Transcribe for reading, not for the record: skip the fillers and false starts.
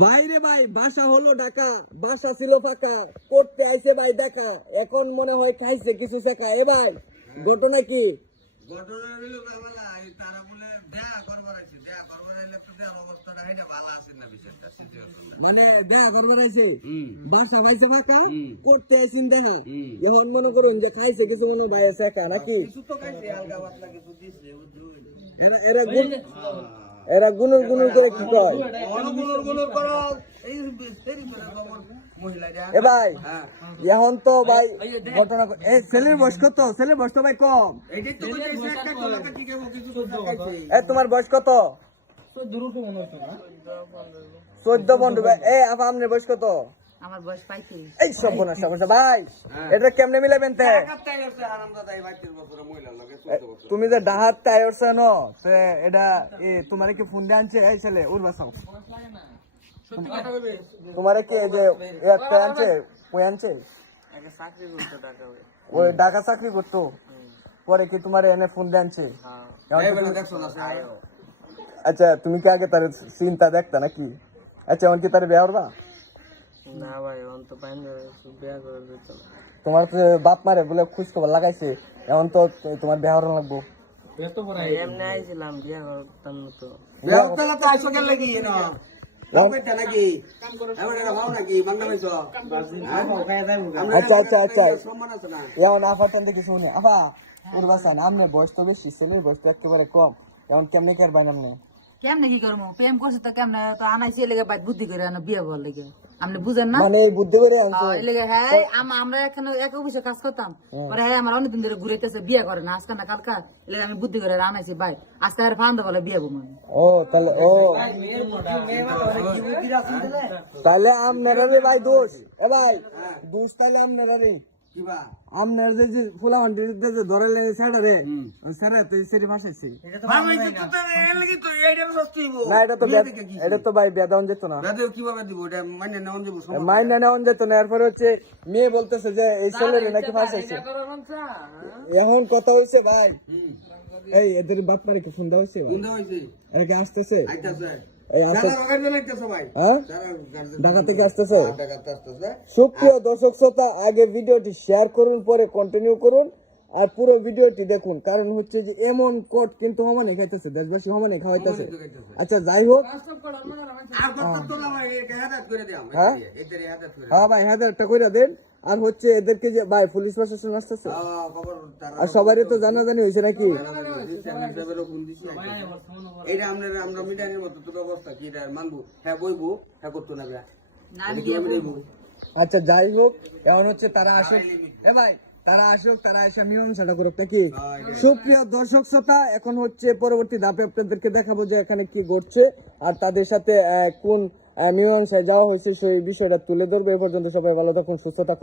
ভাই রে ভাই, বাসা হলো ঢাকা, বাসা ছিল ফাঁকা, করতে আইছে ভাই দেখা, এখন মনে হয় খাইছে কিছু শেখা। এ ভাই, ঘটনা কি? ঘটনা হইলো কামালা, তারা বলে দেয়া করবার আইছে, দেয়া করবার আইলে তো দেয়ার অবস্থাটা হেটা ভালো আছে না বিষয়টা সিচুয়েশনটা। মানে দেখা করবার আইছে, হুম। বাসা পাইছে ফাঁকা, হুম। করতে আইছেন দেখা। হুম। এখন মনে করুন যে খাইছে কিছু, মনে হয় ভাই শেখা নাকি? কিছু তো খাইছে, হালকা পাতলা কিছু দিছে বুঝুই। এরা গুনুর গুনুর করে কি কয়? অনুগুলো করো এই সেরি করে খবর মহিলাটা। এ ভাই, হ্যাঁ। এখন তো ভাই ঘটনা, এই ছেলের বয়স কত? ছেলের বয়স তো ভাই কম। এইটাই তো কইছে একটা কলাকা কি কেমন কিছু তো খাইছে। এ তোমার বয়স কত? 14-15। এ আপা, আপনার বয়স কত? আমার বয়স 35। এই সব বোনা সমস্যা ভাই, এটা কেমনে মিলাবেন তে? কাটতে গেছে আরামদাদা এই 32 বছরের মহিলার লগে 14 বছর। তুমি যে ডাহাত টায়ারছ ন, তে এটা তোমারে কি ফোন দিয়ে আনছে? এই ছেলে উড় বাসাও, সত্যি কথা কইবে। তোমারে কি এই যে একটা আনছে, কই আনছে? একটা চাকরি করতে টাকা হই। ওই ঢাকা চাকরি করতো, পরে কি তোমারে এনে ফোন দিয়ে আনছে? এই বলে দেখছো না স্যার। আচ্ছা, তুমি কি আগে তার চিন্তা দেখতা নাকি? আচ্ছা, এখন কি তার বিয়ে করবা? না ভাই, অন তো পাইন বিয়া করে দিত না। তোমার তো বাপ মারে বলে খোঁজ খবর লাগাইছে, এখন তো তোমার বিয়ে হওয়ার লাগবো। এমনি আইছিলাম, বিয়া করতাম না তো। ব্যবস্থা তো আইসো কেন লাগি না? লাগাইতা নাকি? কাম করো। এমন এটা ভাও নাকি? বাংলা মাইছো? আচ্ছা আচ্ছা আচ্ছা, সম্মান আছে না? এখন আফাতন দেখে শুনি। আফা, ওর বাসান আপনার বয়স তো বেশি, ছেলের বয়স তো একেবারে কম, এখন কেমনি করবেন আপনি? কেমনে কি করবো? প্রেম করছে তো কেমনে তো আনাইছি, এলাকা বাইক বুদ্ধি করে আনো বিয়া বল লেগে। আপনি বুঝেন না? মানে এই বুদ্ধি করে আনছো? এলাকা হ্যাঁ, আমরা এখানে এক অফিসে কাজ করতাম, পরে হ্যাঁ আমার অনেকদিন ধরে ঘুরাইতেছে বিয়া করে না, আজকে না কালকা, এলাকা আমি বুদ্ধি করে আনাইছি ভাই, আজকে আর ফান্দা বলে বিয়া বউ। ও তাহলে, ও তাহলে আপনারা রে ভাই দোষ। এ ভাই, দোষ তাহলে আপনারা রে। কিবা? আপনার যে ফুলা হান্ডিতে যে ধরেলে ছেড়ে রে, ছেড়ে তো সেটি ফাঁসাইছে মামাইছো তো এর লাগি তো এইটা সস্তিব। না। এটা তো ভাই বেদান যেত না, দাদু কিভাবে দিব? এটা মানে নাও দিব সময়। মাইনা নেওয়া যেত না। এরপরে হচ্ছে মেয়ে বলতেছে যে এই ছেলেরে নাকি ফাঁসাইছে। এখন কথা হয়েছে ভাই, এই এদের বাপ মারে কি ফোন দেওয়া হয়েছে? কোনটা হইছে? এরা কি আসতেছে? আইতাছে। এই আসতে, দাদা গাড়ি লাইতেছে ভাই। হ্যাঁ দাদা গাড়ি ঢাকা থেকে আসতেছে। টাকা আসতেছে। সুপ্রিয় দর্শক শ্রোতা, আগে ভিডিওটি শেয়ার করুন, পরে কন্টিনিউ করুন, আর পুরো ভিডিওটি দেখুন। কারণ হচ্ছে যে এমন কোট কিন্তু সমানে খাইতেছে, দেশবাসী সমানে খাওয়াইতেছে। আচ্ছা যাই হোক, আর কথা তো না ভাই, এটা হাদাত করে দিলাম। হ্যাঁ? এদের হাদাত করে। হ্যাঁ ভাই, 1000 করে দেন। আর হচ্ছে এদেরকে যে ভাই পুলিশ প্রশাসন আসতেছে, খবর তারা আর সবারই তো জানাজানি হয়েছে নাকি? এইটা আমরা মিডিয়ার মতো তো ব্যবস্থা কি এটা মানবো? হ্যাঁ বইবো, হ্যাঁ করতো না ভাই। না আমি বিয়া বলবো। আচ্ছা যাই হোক, এখন হচ্ছে তারা আসুক। এ ভাই, তারা আসুক, তারা এসে মীমাংসাটা করুক নাকি? সুপ্রিয় দর্শক শ্রোতা, এখন হচ্ছে পরবর্তী ধাপে আপনাদেরকে দেখাবো যে এখানে কি ঘটছে, আর তাদের সাথে কোন মীমাংসায় যাওয়া হয়েছে সেই বিষয়টা তুলে ধরবে। এ পর্যন্ত সবাই ভালো থাকুন, সুস্থ থাকুন।